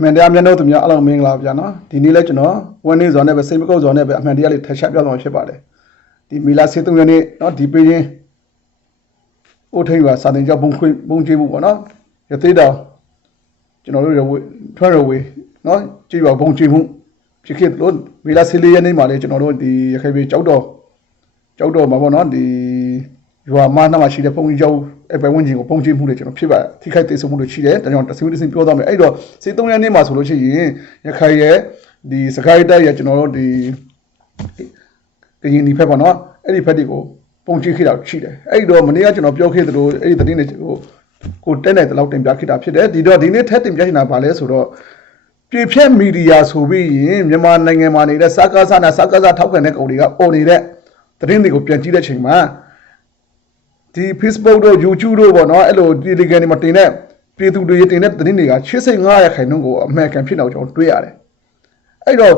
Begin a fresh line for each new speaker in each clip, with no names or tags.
မှန်တရားမျက်နှာသူများအလုံးမင်္ဂလာဗျာနော်ဒီနေ့လဲကျွန်တော်ဝန်နေစွာနဲ့ပဲစိတ်မကုတ်စွာနဲ့ပဲအမှန်တရားလေးထပ်ရှားပြသွားမှာဖြစ်ပါတယ်ဒီမီလာစေတုံရနေ့နော်ဒီပေးချင်းအိုထိန်ကစာတင်ကြောင့်ဘုံခွေဘုံကျေးမှုပေါ့နော်ရသေးတော်ကျွန်တော်တို့ရဝေထွက်ရဝေနော်ကြည့်ပါဘုံကျေးမှုဖြစ်ခဲ့လို့မီလာစေလေးရနေ့မှာလေကျွန်တော်တို့ဒီရခိုင်ပြည်ကြောက်တော်ကြောက်တော်မှာပေါ့နော်ဒီ ရွာမနာမှာရှိတဲ့ဘုံကြီးကျောင်းအပဲဝင်ကြီးကိုပုံကျင်းမှုတွေကျွန်တော်ဖြစ်ပါတယ်ထိခိုက်သေးဆုံးမှုတွေရှိတယ်ဒါကြောင့်တဆွေးတစင်းပြောသွားမယ်အဲ့တော့စေသုံးရက်နေ့မှာဆိုလို့ရှိရင်ရခိုင်ရဲ့ဒီစကိုင်းတိုက်ရဲ့ကျွန်တော်တို့ဒီကရင်ဒီဖက်ပေါ့နော်အဲ့ဒီဖက်တွေကိုပုံကျင်းခဲ့တာရှိတယ်အဲ့တော့မနေ့ကကျွန်တော်ပြောခဲ့သလိုအဲ့ဒီသတင်းတွေကိုကိုတက်နေတဲ့လောက်တင်ပြခဲ့တာဖြစ်တယ်ဒီတော့ဒီနေ့ထက်တင်ပြနေတာဗာလဲဆိုတော့ပြည့်ဖြက်မီဒီယာဆိုပြီးရင်မြန်မာနိုင်ငံမှာနေတဲ့စကားစနာစကားစထောက်ခံတဲ့ကောင်တွေကပေါ်နေတဲ့သတင်းတွေကိုပြန်ကြည့်တဲ့ချိန်မှာ ဒီ Facebook တို့ YouTube တို့ပေါ့နော်အဲ့လို Telegram တွေမှာတင်တဲ့ပြည်သူတွေတင်တဲ့သတင်းတွေက85ရာခိုင်နှုန်းကိုအမှန်ကန်ဖြစ်တော့ကျွန်တော်တွေ့ရတယ်။အဲ့တော့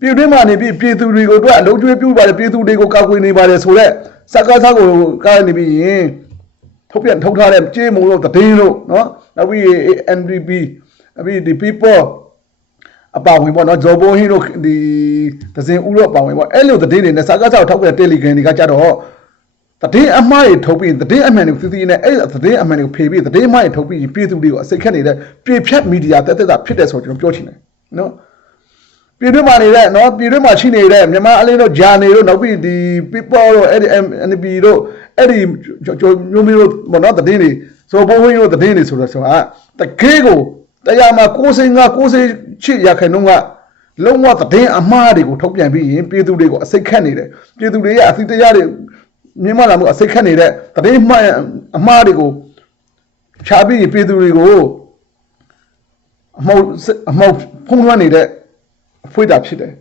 ပြည်တွင်းမှာနေပြီးပြည်သူတွေကိုအတွက်အလုံးကျွေးပြုပါတယ်ပြည်သူတွေကိုကာကွယ်နေပါတယ်ဆိုတော့စကားစားကိုကားနေပြီးရင်ထုတ်ပြန်ထုတ်ထားတဲ့ကြေးမုံလို့တည်င်းလို့နော်နောက်ပြီး NDP အပြီးဒီ people အပါဝင်ပေါ့နော်ဂျော်ဘိုဟင်းတို့ဒီဒဇင်ဦးတို့အပါဝင်ပေါ့အဲ့လိုသတင်းတွေနဲ့စကားစားကိုထောက်ပြတဲ့ Telegram တွေကကြတော့ တည်င်းအမှားတွေထုတ်ပြီးတည်င်းအမှန်တွေကိုသီးသီးနဲ့အဲ့တည်င်းအမှန်တွေကိုဖေးပြီးတည်င်းအမှားတွေထုတ်ပြီးပြည်သူတွေကိုအစိတ်ခတ်နေတဲ့ပြည်ဖြတ်မီဒီယာတက်တက်တာဖြစ်တယ်ဆိုတော့ကျွန်တော်ပြောချင်တယ်နော်ပြည်တွင်းမှာနေတဲ့နော်ပြည်တွင်းမှာရှိနေတဲ့မြန်မာအလင်းတို့ဂျာနေတို့နောက်ပြီးဒီ people တို့အဲ့ဒီ NP တို့အဲ့ဒီမျိုးမျိုးတို့ဘောနော်တည်င်းတွေဆိုဘိုးဘင်းတို့တည်င်းတွေဆိုတော့ဆိုတာတကယ်ကိုတရားမှာ65 68ချစ်ရခိုင်နှုန်းကလုံးဝတည်င်းအမှားတွေကိုထုတ်ပြန်ပြီးရင်ပြည်သူတွေကိုအစိတ်ခတ်နေတယ်ပြည်သူတွေရဲ့အသီးတရားတွေ မြင်မလာမှုအစိတ်ခတ်နေတဲ့တတိမှန်အမှားတွေကိုခြားပြီးပြည်သူတွေကိုအမောက်အမောက်ဖုံးလွှမ်းနေတဲ့အဖွေးတာဖြစ်တယ်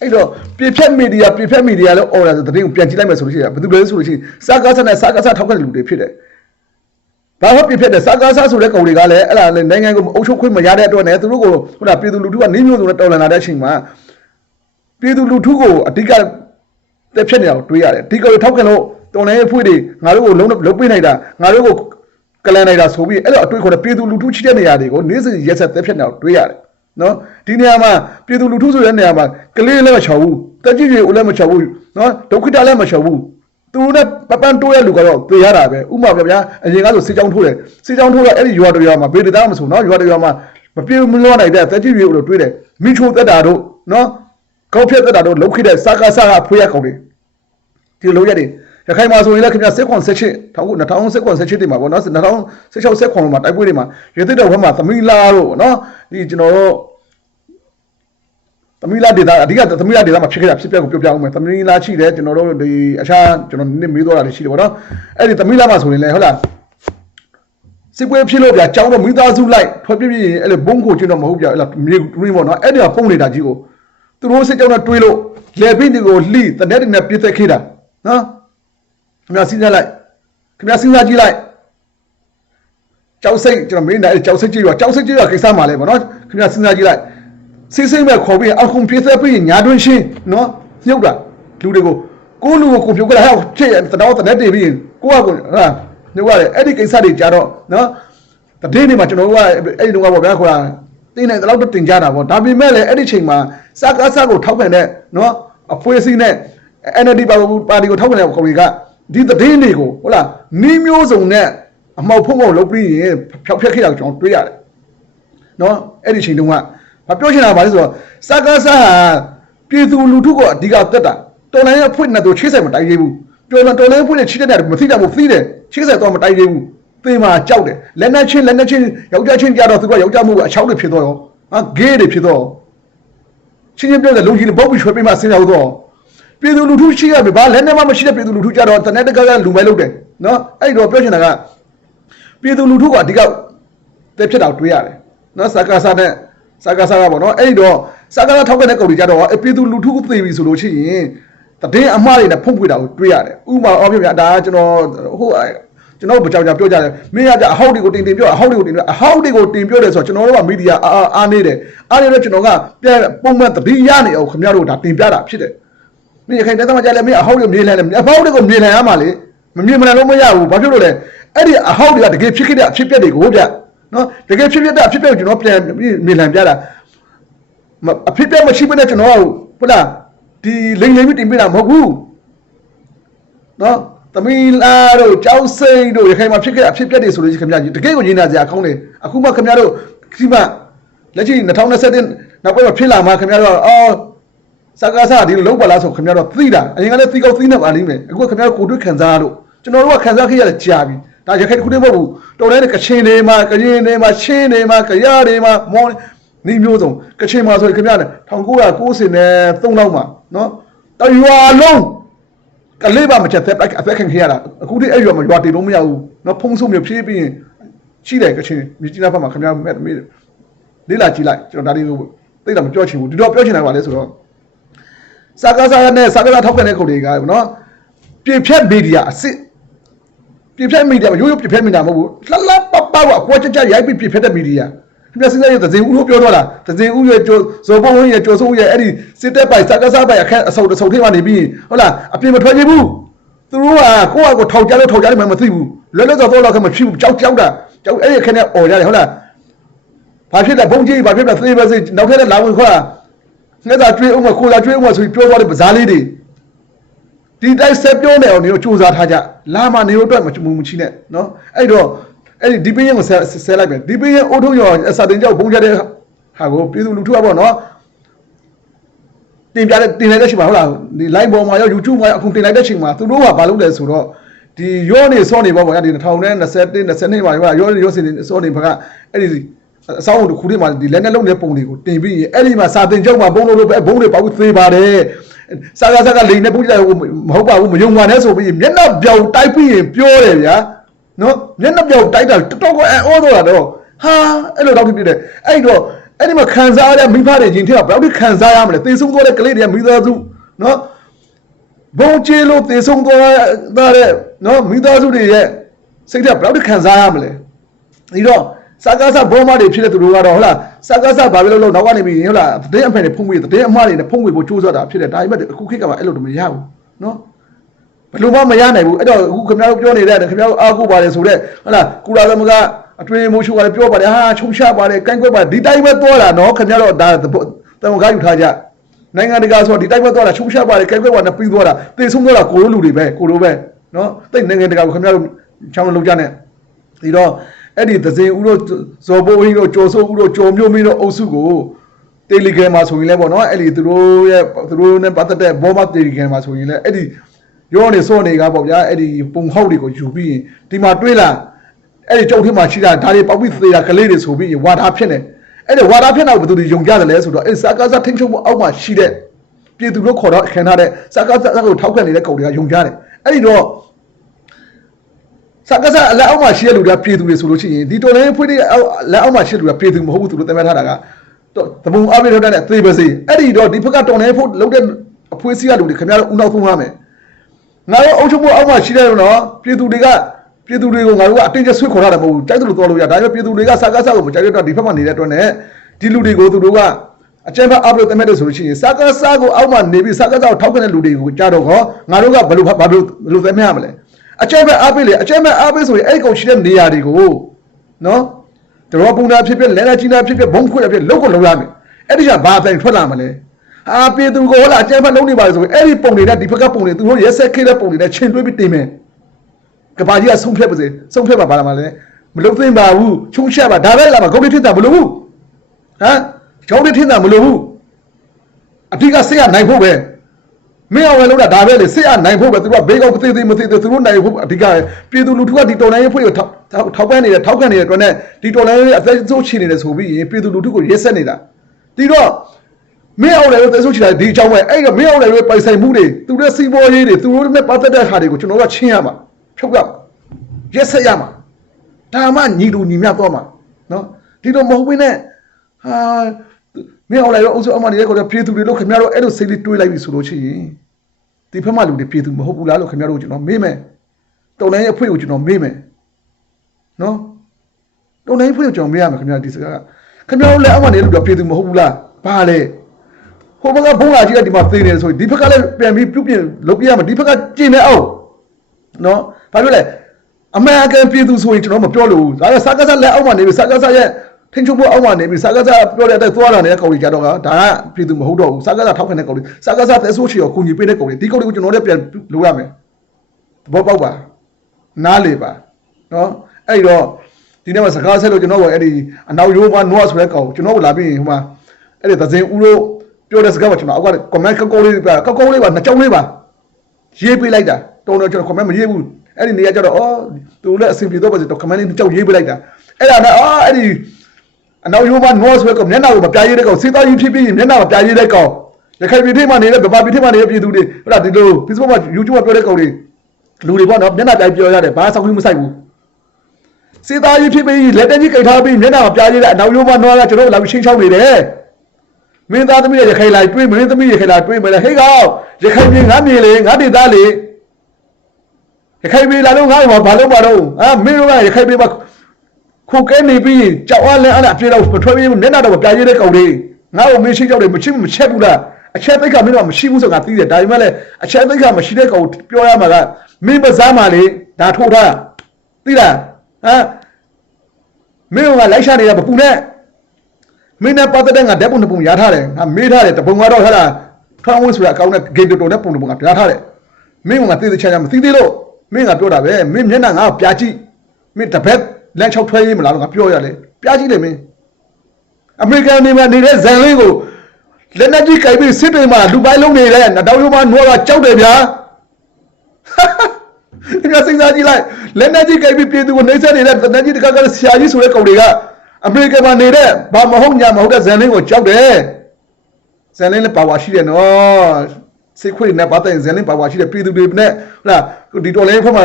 အဲ့တော့ပြဖြတ်မီဒီယာပြဖြတ်မီဒီယာလို့အော်တာဆိုတတိကိုပြန်ကြည့်လိုက်မယ်ဆိုလို့ရှိရင်ဘယ်သူလဲဆိုလို့ရှိရင်စကားဆက်နဲ့စကားဆက်ထောက်ခဲ့တဲ့လူတွေဖြစ်တယ်ဘာလို့ပြဖြတ်တယ်စကားဆက်ဆိုတဲ့ကောင်တွေကလည်းအဲ့ဒါလည်းနိုင်ငံကိုအုပ်ချုပ်ခွင့်မရတဲ့အတွက်နဲ့သူတို့ကိုဟိုလားပြည်သူလူထုကနေမျိုးစုံနဲ့တော်လန်လာတဲ့အချိန်မှာပြည်သူလူထုကိုအဓိကတက်ဖြတ်နေတာကိုတွေးရတယ်ဒီကောင်ထောက်ခံလို့ တော်လိုင်းရဲ့ဖွေးတွေငါတို့ကိုလုံးလုံးပေးနိုင်တာငါတို့ကိုကလန်နိုင်တာဆိုပြီးအဲ့လိုအတွေ့ခေါ်တဲ့ပြည်သူလူထုချိတဲ့နေရာတွေကိုနေ့စဉ်ရက်ဆက်သက်ဖြတ်နေတာကိုတွေးရတယ်နော်ဒီနေရာမှာပြည်သူလူထုဆိုတဲ့နေရာမှာကလေးလည်းမချော်ဘူးတက်ကြည့်ကြီးဦးလည်းမချော်ဘူးနော်ဒုက္ခတလည်းမချော်ဘူးသူနဲ့ပပန်းတိုးတဲ့လူကတော့သေရတာပဲဥမာပြဗျာအရင်ကဆိုစေချောင်းထိုးတယ်စေချောင်းထိုးတော့အဲ့ဒီရွာတရွာမှာဘေးဒေသမဆိုနော်ရွာတရွာမှာမပြေမလွှတ်နိုင်တဲ့တက်ကြည့်ကြီးဦးလို့တွေးတယ်မိချိုတက်တာတို့နော်ကောက်ဖြတ်တက်တာတို့လောက်ခိတဲ့စာကားစာကဖွေးရကောင်တွေဒီလိုရက်တွေ ရခိုင်မှာဆိုရင်လည်းခင်ဗျစစ်ခွန်ဆက်ချစ်ထောင်ခု2000စစ်ခွန်ဆက်ချစ်တွေမှာပေါ့နော်2016စစ်ခွန်မှာတိုက်ပွဲတွေမှာရသေးတော့ဘက်မှာသမီလာတို့နော်ဒီကျွန်တော်တို့သမီလာဒေတာအဓိကသမီလာဒေတာမှာဖြစ်ခဲ့တာဖြစ်ပျက်ကိုပြောပြအောင်မယ်သမီလာရှိတယ်ကျွန်တော်တို့ဒီအခြားကျွန်တော်နည်းမေးသွားတာတွေရှိတယ်ပေါ့နော်အဲ့ဒီသမီလာမှာဆိုရင်လည်းဟုတ်လားစစ်ပွဲဖြစ်လို့ဗျာကြောင်းတော့မိသားစုလိုက်ထွက်ပြပြရင်အဲ့လိုဘုံကိုကျင်းတော့မဟုတ်ဗျာအဲ့လိုမြေတွင်းပေါ့နော်အဲ့ဒီကဖုန်းနေတာကြီးကိုသူတို့စစ်ကြောင်းနဲ့တွေးလို့လေပင်းတွေကိုလှိတတဲ့တဲ့နဲ့ပြစ်သက်ခဲ့တာနော် ခင်ဗျာစဉ်းစားလိုက်ခင်ဗျာစဉ်းစားကြည့်လိုက်ကြောက်စိတ်ကျွန်တော်မင်းနဲ့ကြောက်စိတ်ကြည့်ရကြောက်စိတ်ကြည့်ရကိစ္စမှလည်းပေါ့နော်ခင်ဗျာစဉ်းစားကြည့်လိုက်စိစိမ့်မဲ့ခေါ်ပြီးအခုပြည့်သက်ပြီးညာတွင်းရှင်းနော်ညှုတ်တာလူတွေကိုကိုလူကိုကိုပြုတ်ကြတာဟဲ့ဖြစ်တတော်တနဲ့တည်ပြီးကိုကကိုဟာညှုတ်ရတယ်အဲ့ဒီကိစ္စတွေကြတော့နော်တတိနေမှာကျွန်တော်ကအဲ့ဒီတော့ပေါ့ဗျာခေါ်တာတင်းနေတော့တင်ကြတာပေါ့ဒါပေမဲ့လည်းအဲ့ဒီချိန်မှာစကားစကိုထောက်ခံတဲ့နော်အဖွဲစည်းနဲ့ NLD ပါတီကိုထောက်ခံတဲ့ခေါ်တွေက ဒီသတင်းတွေကိုဟုတ်လားနီးမျိုးစုံနဲ့အမောက်ဖုံးဖို့လုပ်ပြီးရင်ဖျောက်ဖျက်ခဲ့တာကျွန်တော်တွေးရတယ်နော်အဲ့ဒီချိန်တုန်းကမပြောချင်တာပါလေဆိုတော့စကားစားဟာပြည်သူလူထုကအဓိကတက်တာတော်လိုင်းရဲ့ဖွင့်နေတော့ချေးဆိုင်မတိုက်သေးဘူးပြောတော့တော်လိုင်းဖွင့်နေချေးတဲ့မသိတာဘူးသိတယ်ချေးဆိုင်တော့မတိုက်သေးဘူးသေမှာကြောက်တယ်လက်နဲ့ချင်းလက်နဲ့ချင်းယောက်ျားချင်းကြတော့သူကယောက်ျားမှုအချောင်းတွေဖြစ်တော့ရောဟာဂေးတွေဖြစ်တော့ချင်းချင်းပြောတဲ့လုံကြီးတွေပုတ်ပြီးရွှေပေးမှဆင်းရောက်တော့ ပြည်သူလူထုရှိရပြီဘာလက်နဲ့မှမရှိတဲ့ပြည်သူလူထုကြတော့တနေ့တကကလူမဲလုပ်တယ်နော်အဲ့တော့ပြောချင်တာကပြည်သူလူထုကအဓိကတက်ဖြစ်တာတွေးရတယ်နော်စကားစားနဲ့စကားစားကပေါ့နော်အဲ့တော့စကားစားထောက်ခဲ့တဲ့ကောင်တွေကြတော့ပြည်သူလူထုကိုသိပြီဆိုလို့ရှိရင်တည်အမှားတွေနဲ့ဖုံးပွေတာကိုတွေးရတယ်ဥမာအော်ပြပြဒါကကျွန်တော်ဟိုကျွန်တော်ဗကြောင်ကြပြောကြတယ်မင်းကကြအဟောက်တွေကိုတင်တင်ပြောအဟောက်တွေကိုတင်ပြောအဟောက်တွေကိုတင်ပြောတယ်ဆိုတော့ကျွန်တော်တို့ကမီဒီယာအားအားနေတယ်အားနေတော့ကျွန်တော်ကပြန်ပုံမှန်တတိရနေအောင်ခင်ဗျားတို့ဒါတင်ပြတာဖြစ်တယ် မင်းရခိုင်တဲ့မှာကြာလဲမင်းအဟောက်တွေမြေလှန်တယ်အဟောက်တွေကိုမြေလှန်ရမှာလေမမြေမလှန်လို့မရဘူးဘာဖြစ်လို့လဲအဲ့ဒီအဟောက်တွေကတကယ်ဖြစ်ခဲ့တဲ့အဖြစ်ပြက်တွေကိုဗျနော်တကယ်ဖြစ်ဖြစ်တာဖြစ်ဖြစ်ကိုကျွန်တော်ပြန်မြေလှန်ပြတာမအဖြစ်ပြမရှိဘဲနဲ့ကျွန်တော်ဟုတ်လားဒီလိမ့်လိမ့်ပြီးတင်ပြတာမဟုတ်ဘူးနော်သမီလာတို့ကြောက်စိန်တို့ရခိုင်မှာဖြစ်ခဲ့အဖြစ်ပြက်တွေဆိုလို့ရှိရင်ခင်ဗျာတကယ်ကိုညင်နာစရာကောင်းတယ်အခုမှခင်ဗျားတို့ဒီမှာလက်ရှိ2020နောက်ပိုင်းမှာဖြစ်လာမှခင်ဗျားတို့အော် စကားစားဒီလိုလုံးပါလားဆိုခင်ဗျားတို့သိတာအရင်ကလည်းသိကောက်သိနေပါလိမ့်မယ်အခုခင်ဗျားတို့ကိုတွေ့ခံစားရလို့ကျွန်တော်တို့ကခံစားခဲ့ရတဲ့ကြာပြီဒါရခိုင်တစ်ခုတည်းမဟုတ်ဘူးတော်တဲ့ကချင်တွေမှာကရင်တွေမှာချင်းတွေမှာကရတွေမှာမော်နေမျိုးစုံကချင်မှာဆိုရင်ခင်ဗျားလည်း1990နဲ့3လောက်မှာနော်တရွာလုံးကလေးပါမချက်သက်အသက်ခံခဲ့ရတာအခုဒီအဲ့ရွာမှာရွာတည်လို့မရဘူးနော်ဖုံးဆုံးမျိုးဖြည်းပြီးရင်ရှိတယ်ကချင်မြကြီးနားဘက်မှာခင်ဗျားမဲ့မေးလေးလာကြည့်လိုက်ကျွန်တော်ဒါလေးကိုသိတာမပြောချင်ဘူးဒီတော့ပြောချင်တာပါလေဆိုတော့ စာကားစာနဲ့စာကားထောက်ခံတဲ့ခုတွေကနော်ပြည့်ဖြတ်မီဒီယာအစ်စ်ပြည့်ဖြတ်မီဒီယာရိုးရိုးပြည့်ဖြတ်မီဒီယာမဟုတ်ဘူးလှလှပပကအကွာချက်ချက်ရိုက်ပြီးပြည့်ဖြတ်တဲ့မီဒီယာခင်ဗျာစဉ်းစားရတဲ့ဇင်ဦးလို့ပြောတော့လားဇင်ဦးရဲ့ကျော်ဇော်ပုံဝင်းရဲ့ကျော်စိုးရဲ့အဲ့ဒီစစ်တပ်ပိုင်စာကားစာပိုင်အခက်အစုံတစ်စုံထိမှနေပြီးဟုတ်လားအပြင်မထွက်ချင်ဘူးသူတို့ကကိုယ့်အကိုထောက်ကြလို့ထောက်ကြတယ်မှမသိဘူးလွယ်လွယ်တော့တော့တော့ကမဖြစ်ဘူးကြောက်ကြောက်တာကြောက်အဲ့ဒီအခက်နဲ့អော်ရတယ်ဟုတ်လားဘာဖြစ်လဲဘုံကြီးဘာဖြစ်လဲသေပါစေနောက်ထပ်လာဝင်ခွာ ငှက်သာကျွေးအောင်မခိုးသာကျွေးအောင်မဆိုပြီးပြောသွားတဲ့ပဇားလေးတွေဒီတိုက်ဆက်ပြောနေအောင်နေတို့စူးစမ်းထားကြလာမနေတို့အတွက်မချမှုမချီနဲ့နော်အဲ့တော့အဲ့ဒီဒီပင်းရင်ကိုဆဲဆဲလိုက်ပဲဒီပင်းရင်အိုးထုံးရောအစာတင်ကြောက်ဘုံကြတဲ့ဟာကိုပြည်သူလူထုကပေါ့နော်တင်ပြတဲ့တင်လိုက်တဲ့ချိန်မှာဟုတ်လားဒီ line ပေါ်မှာရော YouTube မှာအခုတင်လိုက်တဲ့ချိန်မှာသူတို့ကဘာလုပ်လဲဆိုတော့ဒီရောနေစောနေပေါ့ဗျာဒီ2021 22မှာရောရောနေရောစနေစောနေဘကအဲ့ဒီ အဆောင်တစ်ခုလေးမှာဒီလက်နဲ့လုံးတဲ့ပုံတွေကိုတင်ပြီးရင်အဲ့ဒီမှာစာတင်ကြောက်မှာဘုံလို့လို့ပဲဘုံတွေပေါက်ပြီးသေးပါတယ်စာကစားကလိန်နဲ့ပုံကြည့်လိုက်မဟုတ်ပါဘူးမယုံပါနဲ့ဆိုပြီးမျက်နှာပြောင်တိုက်ပြီးရင်ပြောတယ်ဗျာနော်မျက်နှာပြောင်တိုက်တာတော်တော်ကအံ့ဩတော့တာတော့ဟာအဲ့လိုတော့ဖြစ်တယ်အဲ့တော့အဲ့ဒီမှာခံစားရတဲ့မိဖတွေချင်းထက်ကဘယ်လောက်ထိခံစားရမလဲသေဆုံးသွားတဲ့ကလေးတွေကမိသားစုနော်ဘုံကျေလို့သေဆုံးသွားတဲ့နော်မိသားစုတွေရဲ့စိတ်ဓာတ်ဘယ်လောက်ထိခံစားရမလဲဒီတော့ စကားစဘောမတွေဖြစ်တဲ့သူတို့ကတော့ဟုတ်လားစကားစဘာပဲလုပ်လို့နောက်ကနေပြီးဟုတ်လားတဲ့အဖေတွေဖုံးပြီးတဲ့အမှားတွေနဲ့ဖုံးပြီးဖို့ကြိုးစားတာဖြစ်တယ်ဒါပေမဲ့အခုခေတ်ကမှအဲ့လိုတော့မရဘူးနော်ဘယ်လိုမှမရနိုင်ဘူးအဲ့တော့အခုခင်ဗျားတို့ပြောနေတဲ့ခင်ဗျားတို့အားကိုးပါတယ်ဆိုတော့ဟုတ်လားကုလာသမကအတွေ့အမိုးရှိုးကလည်းပြောပါတယ်ဟာချုံချပါတယ်ကိုင်းကွက်ပါဒီတိုင်းပဲသွားတာနော်ခင်ဗျားတို့ဒါသမကားယူထားကြနိုင်ငံတကာဆိုတော့ဒီတိုင်းပဲသွားတာချုံချပါတယ်ကိုင်းကွက်ပါနဲ့ပြီးသွားတာတေဆုံးသွားတာကိုလိုလူတွေပဲကိုလိုပဲနော်တိတ်နိုင်ငံတကာကိုခင်ဗျားတို့ချောင်းလုံးကြနဲ့ဒီတော့ အဲ့ဒီသဇင်ဦးတို့ဇော်ဘိုးဟင်းတို့ကျော်စိုးဦးတို့ကျော်မျိုးမင်းတို့အုပ်စုကိုတယ်လီဂရမ်မှာဆိုရင်လည်းပေါ့နော်အဲ့ဒီသူတို့ရဲ့သူတို့နဲ့ပတ်သက်တဲ့ဘောမတယ်လီဂရမ်မှာဆိုရင်လည်းအဲ့ဒီရောနေစောနေကပေါ့ဗျာအဲ့ဒီပုံဟောက်တွေကိုယူပြီးရင်ဒီမှာတွေးလာအဲ့ဒီကြောက်ထင်းမှာရှိတာဒါတွေပေါက်ပြီးသေးတာကလေးတွေဆိုပြီးဝါဒါဖြစ်နေအဲ့ဒီဝါဒါဖြစ်တော့ဘယ်သူတွေယုံကြတယ်လဲဆိုတော့အဲ့စကားစားထင်းချုံမှုအောက်မှာရှိတဲ့ပြည်သူတို့ခေါ်တော့ခံထားတဲ့စကားစားကိုထောက်ခံနေတဲ့ကောင်တွေကယုံကြတယ်အဲ့ဒီတော့ စကားစားအလက်အောက်မှာရှိတဲ့လူတွေကပြည်သူတွေဆိုလို့ရှိရင်ဒီတော်လိုင်းဖွေးတဲ့လက်အောက်မှာရှိတဲ့လူကပြည်သူမဟုတ်ဘူးသူတို့သတ်မှတ်ထားတာကတပုံအပိထုတ်တဲ့သေပါစေအဲ့ဒီတော့ဒီဘက်ကတော်လိုင်းဖို့လုပ်တဲ့အဖွေးစီးရလူတွေခင်ဗျားတို့ဦးနောက်ဆုံးရမယ်ငါတို့အုပ်ချုပ်မှုအောက်မှာရှိတဲ့တော့ပြည်သူတွေကပြည်သူတွေကိုငါတို့ကအတင်းကျပ်ဆွေးခေါ်ထားတယ်မဟုတ်ဘူးတိုက်တယ်လို့ပြောလို့ရဒါပေမဲ့ပြည်သူတွေကစကားစားကိုမကြိုက်တော့ဒီဘက်မှာနေတဲ့အတွက်နဲ့ဒီလူတွေကိုသူတို့ကအကျဉ်းဖတ်အပ်လို့တမက်လို့ဆိုလို့ရှိရင်စကားစားကိုအောက်မှာနေပြီးစကားစားကိုထောက်ခံတဲ့လူတွေကိုကြားတော့ခေါ်ငါတို့ကဘယ်လိုဘာလို့ဘယ်လိုသမက်ရမလဲ အကျဉ်းဖတ်အပ်လေအကျဉ်းဖတ်အပ်ဆိုရင်အဲ့ကောင်ရှိတဲ့နေရာတွေကိုနော်တော်ပုံနာဖြစ်ဖြစ်လဲလဲကြီးနာဖြစ်ဖြစ်ဘုံခွေဖြစ်လောက်ကိုလောက်ရမယ်အဲ့ဒီကဘာအတိုင်းထွက်လာမလဲအာပြည်သူကိုဟလာအကျဉ်းဖတ်လုံးနေပါလေဆိုရင်အဲ့ဒီပုံတွေနဲ့ဒီဘက်ကပုံတွေသူတို့ရက်ဆက်ခေးတဲ့ပုံတွေနဲ့ချင်းတွဲပြီးတင်မယ်ကဘာကြီးကဆုံးဖြတ်ပါစေဆုံးဖြတ်ပါပါလာမလဲမလုံသိမ့်ပါဘူးချုံချက်ပါဒါပဲလာမှာဂုတ်တိထစ်တာမလို့ဘူးဟမ်ဂုတ်တိထစ်တာမလို့ဘူးအဓိကစိတ်ကနိုင်ဖို့ပဲ မင်းအောင်လည်းလို့ဒါပဲလေစိတ်ကနိုင်ဖို့ပဲသူကဘေးကောက်မသိသေးမသိသေးသူတို့နိုင်ဖို့အဓိကပြည်သူလူထုကဒီတော်လိုင်းရေးဖွဲ့ကိုထောက်ပံ့နေတယ်ထောက်ခံနေတဲ့အတွက်နဲ့ဒီတော်လိုင်းရေးအသက်ဆုံးချနေတယ်ဆိုပြီးရင်ပြည်သူလူထုကိုရက်ဆက်နေတာဒီတော့မင်းအောင်လည်းလို့သက်ဆုံးချတာဒီအကြောင်းပဲအဲ့တော့မင်းအောင်လည်းပိုင်ဆိုင်မှုတွေသူတို့စီးပွားရေးတွေသူတို့နဲ့ပတ်သက်တဲ့ဟာတွေကိုကျွန်တော်ကချင်းရမှာဖြုတ်ရမှာရက်ဆက်ရမှာဒါမှညီလူညီမြတော့မှာနော်ဒီလိုမဟုတ်ဘဲနဲ့ဟာ မင်းအောင်လည်းအုပ်စုအမနေတဲ့ကိုပြည်သူတွေလို့ခင်ဗျားတို့အဲ့လိုစိတ်လေးတွေးလိုက်ပြီဆိုလို့ရှိရင်ဒီဖက်မှလူတွေပြည်သူမဟုတ်ဘူးလားလို့ခင်ဗျားတို့ကျွန်တော်မေးမယ်တုံတိုင်းရဲ့အဖွဲ့ကိုကျွန်တော်မေးမယ်နော်တုံတိုင်းအဖွဲ့ကိုကျွန်တော်မေးရမယ်ခင်ဗျားဒီစကားကခင်ဗျားတို့လည်းအမနေလို့ပြည်သူမဟုတ်ဘူးလားဘာလဲဟိုဘက်ကဘုံလာကြီးကဒီမှာသိနေတယ်ဆိုရင်ဒီဘက်ကလည်းပြန်ပြီးပြုတ်ပြင်လုပ်ပြရမယ်ဒီဘက်ကကျင်နေအောင်နော်ဘာလို့လဲအမေအကန်ပြည်သူဆိုရင်ကျွန်တော်မပြောလို့ဘူးဒါပေမဲ့စကားစားလက်အောက်မှာနေပြီစကားစားရဲ့ ထင်ချုံဖို့အောက်မှာနေပြီစကားစားပြောတဲ့အတိုင်းသွားလာနေတဲ့ကောင်တွေကြတော့ကဒါကပြည်သူမဟုတ်တော့ဘူးစကားစားထောက်ခံတဲ့ကောင်တွေစကားစားသက်ဆိုးချီရောကူညီပေးတဲ့ကောင်တွေဒီကောင်တွေကိုကျွန်တော်တို့ပြန်လုပ်ရမယ်သဘောပေါက်ပါနားလေပါနော်အဲ့တော့ဒီနေ့မှာစကားဆက်လို့ကျွန်တော်ကအဲ့ဒီအနောက်ရိုးမနွားဆိုတဲ့ကောင်ကျွန်တော်ကိုလာပြီးဟိုမှာအဲ့ဒီသဇင်ဦးတို့ပြောတဲ့စကားမှာကျွန်တော်အောက်က comment ကောက်ကောက်လေးပြကောက်ကောက်လေးပါနှစ်ကြောင်းလေးပါရေးပေးလိုက်တာတုံတော့ကျွန်တော် comment မရေးဘူးအဲ့ဒီနေရာကျတော့အော်သူလည်းအဆင်ပြေတော့ပါစေတော့ comment လေးနှစ်ကြောင်းရေးပေးလိုက်တာအဲ့ဒါနဲ့အော်အဲ့ဒီ အနောက်ရိုးမနွားဆိုတဲ့ကောင်မျက်နှာကိုမပြားရေးတဲ့ကောင်စေးသားကြီးဖြစ်ပြီးမျက်နှာမပြားရေးတဲ့ကောင်ရခိုင်ပြည်ထိမှနေတဲ့ဗမာပြည်ထိမှနေတဲ့ပြည်သူတွေဟုတ်လားဒီလို Facebook မှာ YouTube မှာပြောတဲ့ကောင်တွေလူတွေပေါ့နော်မျက်နှာပြားပြောရတယ်ဘာဆောက်ပြီးမဆိုင်ဘူးစေသားကြီးဖြစ်ပြီးလက်တက်ကြီးကိတ်ထားပြီးမျက်နှာမပြားကြီးတဲ့အနောက်ရိုးမနွားကကျွန်တော်တို့လာပြီးချင်းချောင်းနေတယ်မင်းသားသမီးရခိုင်လိုက်တွေးမင်းသမီးရခိုင်လိုက်တွေးမလဲဟေးကောင်ရခိုင်ပြည်ငါမြေလေငါဒေသားလေရခိုင်ပြည်လာလို့ငါ့ဘာဘာလို့ပါတော့အာမင်းတို့ကရခိုင်ပြည်မှာ ခုကဲနေပြီးကြောက်အားလဲအဲ့ဒါအပြေတော့မထွက်ပြီးမျက်နှာတော့မပြားကြီးတဲ့ကောင်လေးငါ့ကိုမင်းရှိကြောက်တယ်မချစ်မချက်ဘူးလားအချက်သိက္ခာမင်းတို့ကမရှိဘူးဆိုကသိတယ်ဒါပေမဲ့လည်းအချက်သိက္ခာမရှိတဲ့ကောင်ပြောရမှာကမင်းပစားမှာလေဒါထိုးထားသိလားဟမ်မင်းကလိုက်ရှာနေတာမပူနဲ့မင်းနဲ့ပတ်သက်တဲ့ငါဓာတ်ပုံတစ်ပုံရထားတယ်ငါမေးထားတယ်တပုံကတော့ဟဲ့လားထွန်းဝင်းဆိုတာအကောင်းနဲ့ဂေတတိုနဲ့ပုံတစ်ပုံကပြထားတယ်မင်းကငါသိသိချာချာမသိသေးလို့မင်းကပြောတာပဲမင်းမျက်နှာငါပြကြည့်မင်းတစ်ဘက် လမ်းချောက်ထွဲရေးမလားလို့ငါပြောရတယ်ပြကြည့်လေမင်းအမေရိကန်နေမှာနေတဲ့ဇန်လေးကိုလက်နက်ကြီးကြိုက်ပြီးစစ်တွေမှာလူပိုင်းလုံးနေတဲ့နတောင်ရိုးမနွားကကြောက်တယ်ဗျာဒီကစိတ်စားကြည့်လိုက်လက်နက်ကြီးကြိုက်ပြီးပြည်သူကိုနှိမ့်ဆက်နေတဲ့လက်နက်ကြီးတကကဆရာကြီးဆိုတဲ့ကောင်တွေကအမေရိကန်မှာနေတဲ့ဘာမဟုတ်ညာမဟုတ်တဲ့ဇန်လင်းကိုကြောက်တယ်ဇန်လင်းလည်းပါဝါရှိတယ်နော် စိတ်ခွေနဲ့ပတ်သက်ရင်ဇန်လင်းပါဝါရှိတယ်ပြည်သူတွေနဲ့ဟုတ်လားဒီတော်လိုင်းဖက်မှာ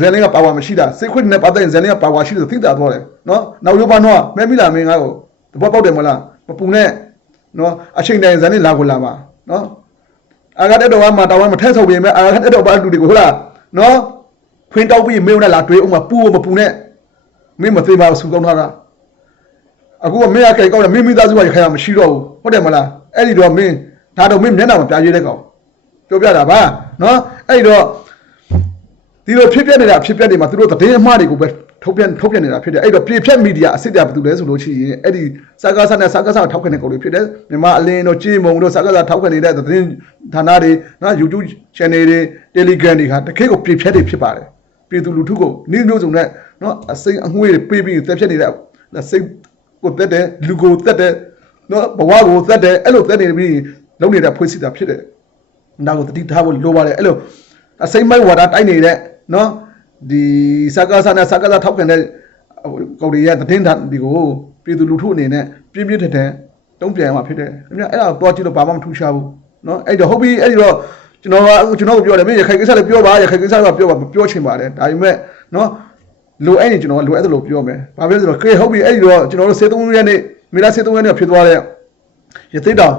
ဇန်လင်းကပါဝါမရှိတာစိတ်ခွေနဲ့ပတ်သက်ရင်ဇန်လင်းကပါဝါရှိတယ်သိတာတော့တယ်နော်နောက်ရောပါနော်မဲမိလာမင်းငါ့ကိုတဘောပေါက်တယ်မလားမပူနဲ့နော်အချိန်တိုင်းဇန်လင်းလာကိုလာပါနော်အာဂတ်တော်ကမှာတော်မထက်ဆုပ်ပြင်မဲ့အာဂတ်တော်ပါလူတွေကိုဟုတ်လားနော်ခွင်းတောက်ပြီးမင်းနဲ့လာတွေးအောင်မပူမပူနဲ့မင်းမသေးပါဘူးဆူကောင်းထားတာအခုကမင်းအကဲကောင်းတယ်မင်းမိသားစုကရခိုင်မရှိတော့ဘူးဟုတ်တယ်မလားအဲ့ဒီတော့မင်းဒါတော့မင်းမျက်နှာမပြရေးတဲ့ကောင် ပြောပြတာပါနော်အဲ့ဒီတော့ဒီလိုဖြစ်ပြနေတာဖြစ်ပြနေမှာသူတို့သတင်းအမှားတွေကိုပဲထုတ်ပြန်ထုတ်ပြန်နေတာဖြစ်တယ်အဲ့တော့ပြေဖြတ်မီဒီယာအစ်စ်တရားဘာတူလဲဆိုလို့ရှိရင်အဲ့ဒီစကားဆနဲ့စကားဆထောက်ခံတဲ့ကောင်တွေဖြစ်တယ်မြန်မာအလင်းတို့ကြေးမုံတို့စကားဆထောက်ခံနေတဲ့သတင်းဌာနတွေနော် YouTube channel တွေ Telegram တွေကတခေတ်ကိုပြေဖြတ်တွေဖြစ်ပါတယ်ပြည်သူလူထုကိုနှိမ့်မျိုးစုံနဲ့နော်အစိမ်းအငွေးတွေပေးပြီးတက်ဖြတ်နေတဲ့စိတ်ကိုတက်တယ်လူကိုတက်တယ်နော်ဘဝကိုတက်တယ်အဲ့လိုတက်နေပြီးလုံနေတဲ့ဖွေးစီတာဖြစ်တယ်။ နောက်ကိုတတိထားဖို့လိုပါတယ်အဲ့လိုအစိမ်းမိုက်ဝါဒတိုက်နေတဲ့နော်ဒီစကားစားနဲ့စကားစားထောက်ခံတဲ့ကောင်တွေရဲ့သတင်းဓာတ်ဒီကိုပြည်သူလူထုအနေနဲ့ပြင်းပြင်းထန်ထန်တုံ့ပြန်ရမှာဖြစ်တယ်။အဲ့ဒါအဲ့ဒါတော့ကြည့်လို့ဘာမှမထူးခြားဘူးနော်အဲ့တော့ဟုတ်ပြီအဲ့ဒီတော့ကျွန်တော်ကအခုကျွန်တော်ကိုပြောတယ်မင်းရခိုင်ကိစ္စလည်းပြောပါရခိုင်ကိစ္စကပြောပါပြောချင်ပါတယ်ဒါပေမဲ့နော်လိုအဲ့ရင်ကျွန်တော်ကလိုအဲ့ဒါလိုပြောမယ်ဘာဖြစ်လို့ဆိုတော့ကဲဟုတ်ပြီအဲ့ဒီတော့ကျွန်တော်တို့စေသုံးရက်နေ့မိလားစေသုံးရက်နေ့ဖြစ်သွားတဲ့ရသိတောင်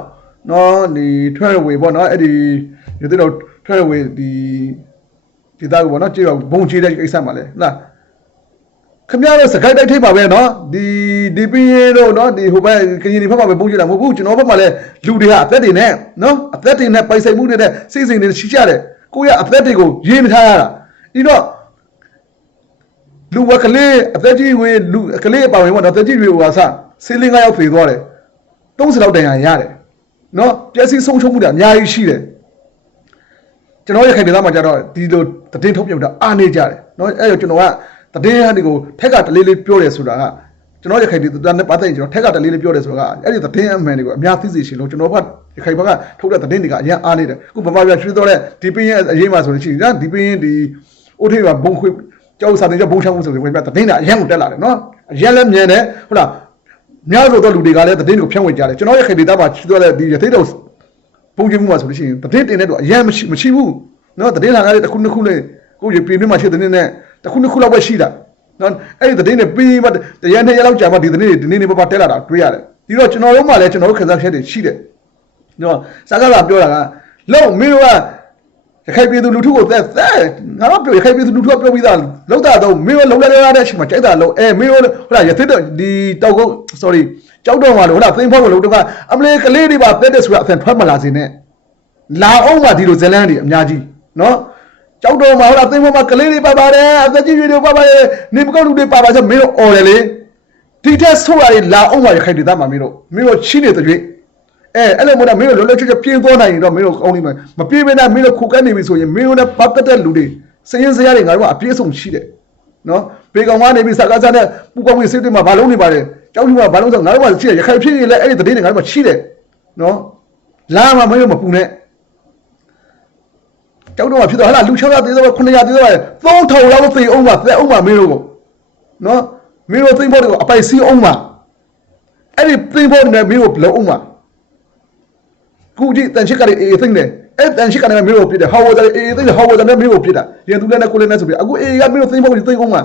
နော်ဒီထွက်ရဝေပေါ့နော်အဲ့ဒီရသိတောင်ထွက်ရဝေဒီဒီသားကပေါ့နော်ကြည့်တော့ဘုံချေတဲ့ကိစ္စမှာလဲဟုတ်လားခင်ဗျားတို့စကိုက်တိုက်ထိပ်ပါပဲเนาะဒီဒီပင်းရင်တို့เนาะဒီဟိုဘက်ကရင်ဒီဘက်မှာပဲပုံကြည့်တာမဟုတ်ဘူးကျွန်တော်ဘက်မှာလည်းလူတွေဟာအသက်တွေနဲ့เนาะအသက်တွေနဲ့ပိုင်ဆိုင်မှုတွေနဲ့စိတ်စိမ်တွေရှိကြတယ်ကိုယ့်ရဲ့အသက်တွေကိုရေးမထားရတာဒီတော့လူဝကလေးအသက်ကြီးဝင်လူကလေးအပါဝင်ပေါ့เนาะအသက်ကြီးတွေကစဆေးလင်းကရောက်ဖေသွားတယ်30လောက်တန်ရရတယ် နော်ပျက်စီးဆုံးရှုံးမှုတွေအများကြီးရှိတယ်ကျွန်တော်ရခိုင်ဒေသမှာကျတော့ဒီလိုတည်င်းထုတ်ပြန်တာအားနေကြတယ်နော်အဲ့တော့ကျွန်တော်ကတည်င်းဟန်ဒီကိုထက်ကတလေးလေးပြောတယ်ဆိုတာကကျွန်တော်ရခိုင်ဒေသနဲ့ပတ်သက်ရင်ကျွန်တော်ထက်ကတလေးလေးပြောတယ်ဆိုတာကအဲ့ဒီတည်င်းအမှန်တွေကိုအများသိစေရှင်လို့ကျွန်တော်ကရခိုင်ဘက်ကထုတ်တဲ့တည်င်းတွေကအရင်အားနေတယ်အခုဗမာပြည်ရွှေတော်တဲ့ဒီပင်းရဲ့အရေးမှာဆိုလို့ရှိရင်ဒီပင်းရင်ဒီအိုထေးကဘုံခွေကြောက်စာတင်ကြောက်ဘုံချောင်းမှုဆိုပြီးဗမာပြည်တည်င်းကအရင်ကိုတက်လာတယ်နော်အရင်လည်းမြန်တယ်ဟုတ်လား များဆိုတော့လူတွေကလည်းသတင်းကိုဖြန့်ဝေကြတယ်ကျွန်တော်ရဲ့ခေဒေတာမှာရှိတော့တဲ့ဒီရသေးတော်ပုံချင်းမှုမှာဆိုလို့ရှိရင်သတင်းတင်တဲ့တော့အရင်မရှိမရှိဘူးနော်သတင်းလာကားတွေတစ်ခုနှစ်ခုနဲ့ကိုယ်ပြင်ပြမှာရှိတဲ့နေ့နဲ့တစ်ခုနှစ်ခုလောက်ပဲရှိတာနော်အဲ့ဒီသတင်းတွေပြီးမှတရန်တစ်ရက်လောက်ကြာမှဒီသတင်းတွေဒီနေ့နေ့ပတ်ပတ်တက်လာတာတွေ့ရတယ်ဒီတော့ကျွန်တော်တို့မှလည်းကျွန်တော်တို့ခံစားချက်တွေရှိတယ်နော်စကားကပြောတာကလုံးမင်းတို့က ရခိုင်ပြည်သူလူထုကိုသက်သက်ငါတို့ပြောရခိုင်ပြည်သူလူထုကပြောပြီးသားလောက်တာတော့မင်းရောလုံးလဲလဲတဲ့အချိန်မှာကြိုက်တာလုံးအဲမင်းရောဟိုလားရသစ်တော့ဒီတောက်ကုန်း sorry ကြောက်တော့မှာလို့ဟိုလားသိမ့်ဖို့ကိုလုံးတော့ကအမလေးကလေးတွေပါတက်တဲ့ဆိုတာအဖန်ထွက်မလာစေနဲ့လာအောင်ပါဒီလိုဇလန်းတွေအများကြီးနော်ကြောက်တော့မှာဟိုလားသိမ့်ဖို့မှာကလေးတွေပါပါတယ်အသက်ကြီးတွေပါပါတယ်နေမကောက်လူတွေပါပါချက်မင်းရောអော်တယ်လေဒီထက်ဆိုးရည်လာအောင်ပါရခိုင်ဒေသမှာမင်းရောမင်းရောချီးနေတဲ့ကြွေး အဲအဲ့လိုမို့လားမင်းတို့လောလောချွတ်ချွတ်ပြင်းသွားနိုင်ရင်တော့မင်းတို့ကောင်းနေမှာမပြေးမနဲ့မင်းတို့ခုကန်းနေပြီဆိုရင်မင်းတို့နဲ့ပတ်သက်တဲ့လူတွေစရင်စရာတွေငါတို့ကအပြည့်အစုံရှိတယ်နော်ပေကောင်ကနေပြီးစကားစားနဲ့ပူကောင်းပြီးစိတ်တွေမှာဘာလုံးနေပါတယ်ကြောက်လူကဘာလုံးဆိုငါတို့ကရှိတယ်ရခိုင်ဖြစ်ရင်လည်းအဲ့ဒီတည်နေငါတို့ကရှိတယ်နော်လာမှာမင်းတို့မပူနဲ့ကျောက်တော့ဖြစ်တော့ဟာလူ600သေးတော့900သေးတော့3000လောက်သေအောင်ပါသက်အောင်ပါမင်းတို့ကိုနော်မင်းတို့သိမ့်ဖို့တွေကိုအပိုက်စီးအောင်ပါအဲ့ဒီသိမ့်ဖို့နဲ့မင်းတို့ဘလုံးအောင်ပါ ကူကြီးတန်ချစ်ကလေးအေးသိမ့်တယ်အဲ့တန်ချစ်ကလည်းမင်းတို့ပြစ်တယ်ဟောဝတယ်အေးသိမ့်တယ်ဟောဝတယ်နဲ့မင်းတို့ပြစ်တာရန်သူလည်းနဲ့ကိုလည်းနဲ့ဆိုပြီးအခုအေးကမင်းတို့သိမ့်ဖို့ကိုသိမ့်အောင်ပါ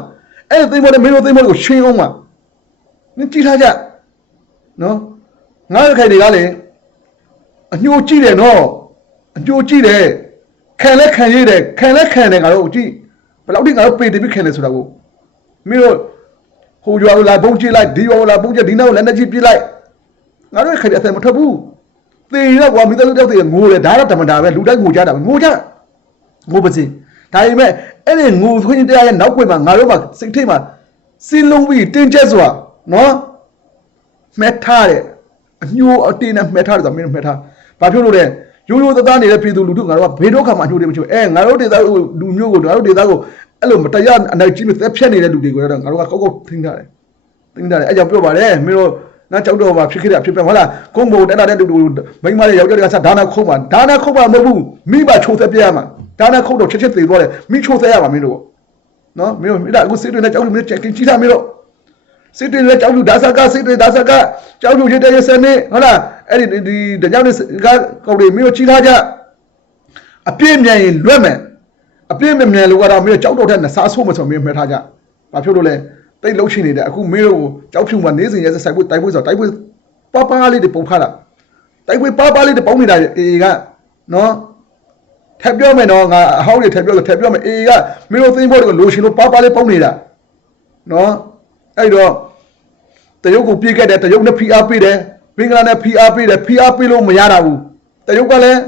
အဲ့ဒီသိမ့်ဖို့နဲ့မင်းတို့သိမ့်ဖို့ကိုရှင်းအောင်ပါနင်ကြည့်ထားကြနော်ငါးခိုင်တွေကလည်းအညှိုးကြည့်တယ်နော်အညှိုးကြည့်တယ်ခံလဲခံရတဲ့ခံလဲခံတယ်ငါတို့ကြည့်ဘယ်လောက်ထိငါတို့ပေတပြီးခံလဲဆိုတာကိုမင်းတို့ဟိုရွာကိုလာပုံးကြည့်လိုက်ဒီရွာကိုလာပုံးကြည့်ဒီနောက်ကိုလက်နဲ့ကြည့်ပြလိုက်ငါတို့ခိုင်တဲ့အသက်မထွက်ဘူး သေရကွာမိသားစုတောက်သေငိုတယ်ဒါတော့ဓမ္မတာပဲလူတိုင်းငိုကြတာပဲငိုကြငိုပါစေဒါပေမဲ့အဲ့ဒီငိုခွင့်တရားရဲ့နောက်ွယ်မှာငါတို့မှာစိတ်ထိတ်မှာစီလုံးပြီးတင်းကျပ်စွာနော်မှတ်ထားတယ်အညိုးအတင်းနဲ့မှတ်ထားတယ်ဆိုတော့မင်းတို့မှတ်ထားဘာဖြစ်လို့လဲရိုးရိုးသားသားနေတဲ့ပြည်သူလူထုငါတို့ကဘေးဒုက္ခမှာညှို့တယ်မချို့အဲငါတို့ဒေသကိုလူမျိုးကိုငါတို့ဒေသကိုအဲ့လိုမတရားအနိုင်ကြီးမသက်ဖြတ်နေတဲ့လူတွေကိုတော့ငါတို့ကကောက်ကောက်ထိန်းထားတယ်ထိန်းထားတယ်အဲကြောင့်ပြောပါတယ်မင်းတို့ ငါကြောက်တော့မှာဖြစ်ခဲ့တာဖြစ်ပြန်ဟုတ်လားကုန်းဘုံတက်လာတဲ့လူလူမိန်းမလေးယောက်ျားတွေကစဒါနာခုတ်မှာဒါနာခုတ်မှာမဟုတ်ဘူးမိဘချိုးသက်ပြရမှာဒါနာခုတ်တော့ချက်ချက်သေးသွားတယ်မိချိုးသက်ရမှာမင်းတို့နော်မင်းတို့မိဒါအခုစစ်တွေနဲ့ကြောက်လို့မင်းချက်ကင်းကြီးတာမင်းတို့စစ်တွေလည်းကြောက်လူဒါဆာကစစ်တွေဒါဆာကကြောက်လူရတဲ့ရစနေဟုတ်လားအဲ့ဒီဒီတကြောင်နေကကောက်တွေမျိုးချီထားကြအပြည့်မြန်ရင်လွတ်မယ်အပြည့်မမြန်လို့ကတော့မျိုးကြောက်တော့တဲ့နစားဆိုးမဆိုမျိုးမှတ်ထားကြဘာဖြစ်လို့လဲ တိတ်လှုပ်ရှင်နေတယ်အခုမင်းတို့ကြောက်ဖြူမှာနေစဉ်ရဲဆိုင်ဖို့တိုက်ဖို့ဆိုတိုက်ဖို့ပပလေးတွေပုံခါတာတိုက်ဖို့ပပလေးတွေပုံနေတာအေကနော်ထပ်ပြောမယ်နော်ငါအဟောင်းတွေထပ်ပြောဆိုထပ်ပြောမယ်အေကမင်းတို့သိဖို့လိုရှင်လို့ပပလေးပုံနေတာနော်အဲ့တော့တရုတ်ကိုပြေးခဲ့တယ်တရုတ်နဲ့ဖိအားပေးတယ်ဘင်္ဂလားနဲ့ဖိအားပေးတယ်ဖိအားပေးလို့မရတာဘူးတရုတ်ကလည်း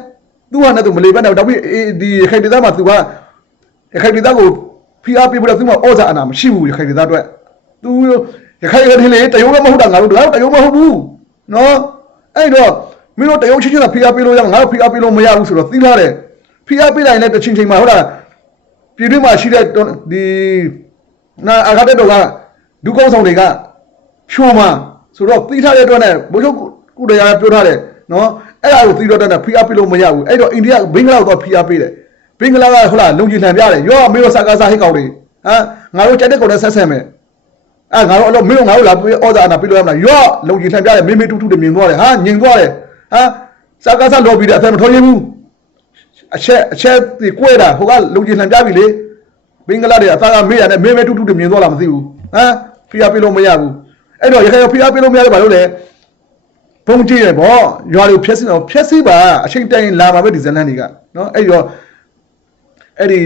သူ့ဟာနဲ့သူမလေးဘက်နဲ့တော့ပြီးဒီရခိုင်ဒေသမှာသူကရခိုင်ဒေသကိုဖိအားပေးဖို့သူ့မှာဩဇာအနာမရှိဘူးရခိုင်ဒေသအတွက် သူရခိုင်ကလေးတရုတ်ကမဟုတ်တာငါတို့တော့တရုတ်မဟုတ်ဘူးနော်အဲ့တော့မင်းတို့တရုတ်ချင်းချင်းကဖိအားပေးလို့ရငါတို့ဖိအားပေးလို့မရဘူးဆိုတော့သိထားတယ်ဖိအားပေးလိုက်ရင်လည်းတစ်ချိန်ချိန်မှာဟုတ်လားပြည်တွင်းမှာရှိတဲ့ဒီနာအာဂတ်တော်ကလူကောင်းဆောင်တွေကဖြိုးမှာဆိုတော့ပြီးထားတဲ့အတွက်နဲ့ဘိုးချုပ်ကုတရားပြောထားတယ်နော်အဲ့ဒါကိုပြီးတော့တဲ့ဖိအားပေးလို့မရဘူးအဲ့တော့အိန္ဒိယဘင်္ဂလားကတော့ဖိအားပေးတယ်ဘင်္ဂလားကဟုတ်လားလုံခြုံလှန်ပြတယ်ရောမင်းတို့စကားစားဟိတ်ကောင်တွေဟမ်ငါတို့ကြက်တဲ့ကောင်နဲ့ဆက်ဆက်မယ် အဲငါတို့အဲ့လိုမင်းတို့ငါတို့လာပြီးဩဇာအနာပြီးလို့ရမလားရောလုံခြုံလှန်ပြတယ်မင်းမင်းတူတူတွေမြင်သွားတယ်ဟာညင်သွားတယ်ဟာစကားစားလော်ပြီးတယ်အသက်မထောရဘူးအချက်အချက်ဒီကွဲတာဟိုကလုံခြုံလှန်ပြပြီလေဘင်္ဂလားတွေအသားကမေးရတယ်မင်းမင်းတူတူတွေမြင်သွားလားမသိဘူးဟမ်ဖိအားပေးလို့မရဘူးအဲ့တော့ရခိုင်ဖိအားပေးလို့မရတယ်ဘာလို့လဲဘုံကြည့်ရပေါ့ရွာတွေဖြက်စီတော့ဖြက်စီပါအချိန်တိုင်လာမှာပဲဒီဇလန်တွေကနော်အဲ့တော့အဲ့ဒီ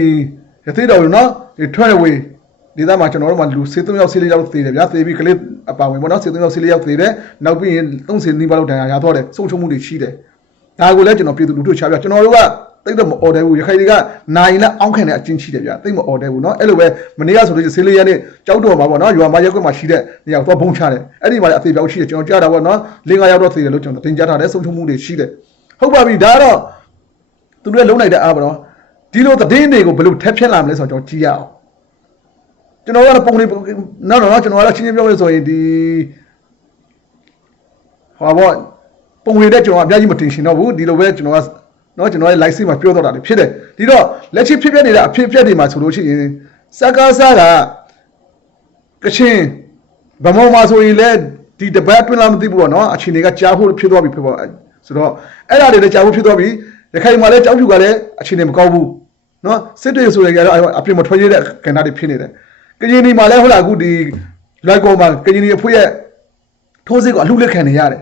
ရသေးတော်နော်ဒီ train away ဒီသားမှာကျွန်တော်တို့မှလူစေသုံးယောက်စေလေးယောက်သေတယ်ဗျာသေပြီးကလေးအပါဝင်ပေါ့နော်စေသုံးယောက်စေလေးယောက်သေတယ်နောက်ပြီးရင်30နီးပါးလောက်ဒဏ်ရာရသွားတယ်ဆုံးရှုံးမှုတွေရှိတယ်ဒါကိုလည်းကျွန်တော်ပြည်သူလူထုချပြကျွန်တော်တို့ကတိတ်တော့မအော်တယ်ဘူးရခိုင်တွေကနိုင်လက်အောင်းခံတဲ့အချင်းရှိတယ်ဗျာတိတ်မအော်တယ်ဘူးเนาะအဲ့လိုပဲမနေ့ကဆိုလို့ရှိရင်ဆေးလေးရနဲ့ကြောက်တော့မှာပေါ့เนาะရွာမရက်ကွက်မှာရှိတဲ့နေရာတော့ဘုံချတယ်အဲ့ဒီမှာလည်းအသေးပြောက်ရှိတယ်ကျွန်တော်ကြားတာပေါ့เนาะလင်းကရောက်တော့သေတယ်လို့ကျွန်တော်တင်ကြားထားတယ်ဆုံးချုံမှုတွေရှိတယ်ဟုတ်ပါပြီဒါကတော့သူတို့လုံးလိုက်တဲ့အားပါတော့ဒီလိုသတင်းတွေကိုဘယ်လိုထက်ဖြက်လာမလဲဆိုတော့ကျွန်တော်ကြည့်ရအောင် ကျွန်တော်ကတော့ပုံလေးနောက်တော့ကျွန်တော်ကတော့ချင်းချင်းပြောမယ်ဆိုရင်ဒီဟောဘောပုံလေးတဲ့ကျွန်တော်အများကြီးမတင်ရှင်တော့ဘူးဒီလိုပဲကျွန်တော်ကနော်ကျွန်တော်ရဲ့ live stream မှာပြောတော့တာလေဖြစ်တယ်ဒီတော့လက်ရှိဖြစ်ပျက်နေတာအဖြစ်ပျက်တွေမှာဆိုလို့ရှိရင်စကားစားတာကချင်းဗမောမှာဆိုရင်လည်းဒီတပတ်အတွင်းလာမသိဘူးပေါ့နော်အချိန်တွေကကြားဖို့ဖြစ်သွားပြီဖြစ်ပေါ့ဆိုတော့အဲ့ဒါတွေလည်းကြားဖို့ဖြစ်သွားပြီရခိုင်မှာလည်းကြောက်ဖြူကလည်းအချိန်တွေမကောက်ဘူးနော်စစ်တွေဆိုရကြတော့အပြင်မထွက်ရတဲ့ကဏ္ဍတွေဖြစ်နေတယ် ကရင်ဒီမှာလည်းဟုတ်လားအခုဒီလိုက်ကောမှာကရင်ဒီအဖွရဲ့ထိုးစစ်ကိုအလှလက်ခံနေရတယ်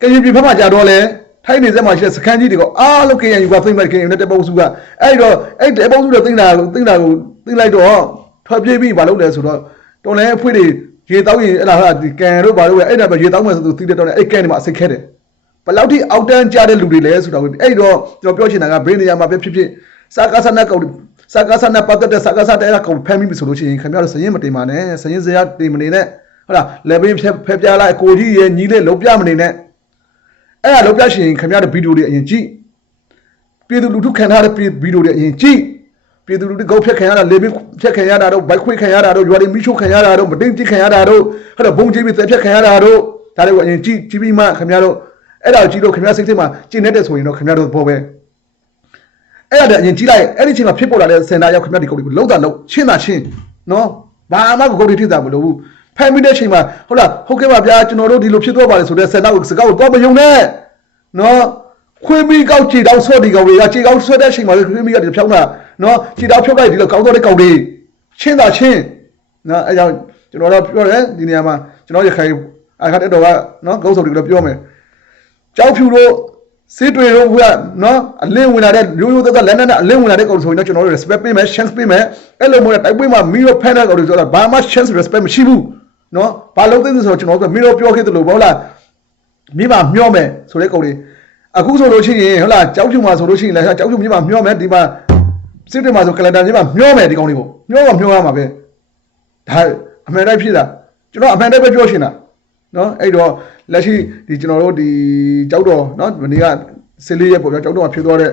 ကရင်ပြည်ဖက်မှာကြာတော့လဲထိုင်းနေစက်မှာရှိတဲ့စခန်းကြီးတွေကိုအားလုံး KNU ကသိမ့်မဲ့ KNU နဲ့တပ်ပုတ်စုကအဲ့တော့အဲ့တပ်ပုတ်စုတွေသိမ့်တာကိုသိမ့်တာကိုသိမ့်လိုက်တော့ထွက်ပြေးပြီးမလုပ်လဲဆိုတော့တော်လဲအဖွေတွေရေတောက်ရင်အဲ့ဒါဟာဒီကန်တို့ဘာလို့လဲအဲ့ဒါပဲရေတောက်မယ်ဆိုသူသိတဲ့တော့အဲ့ကန်တွေမှာအစိတ်ခဲတယ်ဘယ်လောက်ထိအောက်တန်းကြတဲ့လူတွေလဲဆိုတော့အဲ့တော့ကျွန်တော်ပြောချင်တာကဘေးနေရာမှာပဲဖြစ်ဖြစ်စာကားဆန်တဲ့ကောင် စာကားဆန်တဲ့ပတ်သက်တဲ့စာကားဆန်တဲ့ကောင်ဖမ်းမိပြီဆိုလို့ရှိရင်ခင်ဗျားတို့စရင်မတင်ပါနဲ့စရင်စရာတင်မနေနဲ့ဟုတ်လားလေဘင်းဖက်ဖက်ပြလိုက်ကိုကြီးရဲ့ညီလေးလုံးပြမနေနဲ့အဲ့ဒါလုံးပြရှင်ခင်ဗျားတို့ဗီဒီယိုတွေအရင်ကြည့်ပြည်သူလူထုခံထားတဲ့ဗီဒီယိုတွေအရင်ကြည့်ပြည်သူလူထုကောက်ဖြတ်ခံရတာလေဘင်းဖြတ်ခံရတာတော့ဘိုက်ခွေခံရတာတော့ရွာတွေမိချို့ခံရတာတော့မတင်းတိခံရတာတော့ဟုတ်တယ်ဘုံကြီးပြီးသက်ဖြတ်ခံရတာတော့ဒါတွေကိုအရင်ကြည့်ကြည့်ပြီးမှခင်ဗျားတို့အဲ့ဒါကိုကြည့်လို့ခင်ဗျားစိတ်ထဲမှာကျင့်နေတဲ့ဆိုရင်တော့ခင်ဗျားတို့ဘောပဲ အဲ့ဒါတည်းအရင်ကြည့်လိုက်အဲ့ဒီချိန်မှာဖြစ်ပေါ်လာတဲ့စင်တာရောက်ခင်ဗျားဒီကုတ်ကိုလုံးတာလုံးရှင်းတာရှင်းနော်ဘာမှကိုကုတ်တွေထိတာမလို့ဘူးဖမ်းမိတဲ့ချိန်မှာဟုတ်လားဟုတ်ကဲ့ပါဗျာကျွန်တော်တို့ဒီလိုဖြစ်သွားပါလေဆိုတဲ့စင်တာကိုစကားကိုတော့မယုံနဲ့နော်ခွေးမီကောက်ကြည်တောက်ဆော့ဒီကောင်တွေကကြည်ကောက်ဆွဲတဲ့ချိန်မှာခွေးမီကဒီဖြောင်းတာနော်ကြည်တောက်ဖြုတ်လိုက်ဒီလိုကောက်တော့တဲ့ကောင်တွေရှင်းတာရှင်းနော်အဲ့ကြောင့်ကျွန်တော်တို့ပြောတယ်ဒီနေရာမှာကျွန်တော်ရခိုင်အခါတက်တော်ကနော်ဂုံးစုံတွေကိုပြောမယ်ကြောက်ဖြူတို့ စစ်တွေတို့ကနော်အလင်းဝင်လာတဲ့ရိုးရိုးသားသားလက်နက်နဲ့အလင်းဝင်လာတဲ့ကောင်ဆိုရင်တော့ကျွန်တော်တို့ respect ပေးမယ် chance ပေးမယ်အဲ့လိုမျိုးတိုက်ပွဲမှာမီရောဖန်တဲ့ကောင်တွေဆိုတော့ဘာမှ chance respect မရှိဘူးနော်ဘာလို့သိသလဲဆိုတော့ကျွန်တော်တို့မီရောပြောခဲ့တယ်လို့ဘောလားမိမမျောမယ်ဆိုတဲ့ကောင်တွေအခုဆိုလို့ရှိရင်ဟုတ်လားကြောက်ဖြူမှာဆိုလို့ရှိရင်လည်းကြောက်ဖြူမိမမျောမယ်ဒီမှာစစ်တွေမှာဆိုကလန်ဒါမိမမျောမယ်ဒီကောင်တွေကိုမျောမှာမျောရမှာပဲဒါအမှန်တိုင်းဖြစ်တာကျွန်တော်အမှန်တိုင်းပဲပြောရှင်တာနော်အဲ့တော့ လက်ရှိဒီကျွန်တော်တို့ဒီကြောက်တော်နော်မနေ့ကဆေးလေးရက်ပေါ့ဗျာကြောက်တော်မှာဖြစ်သွားတဲ့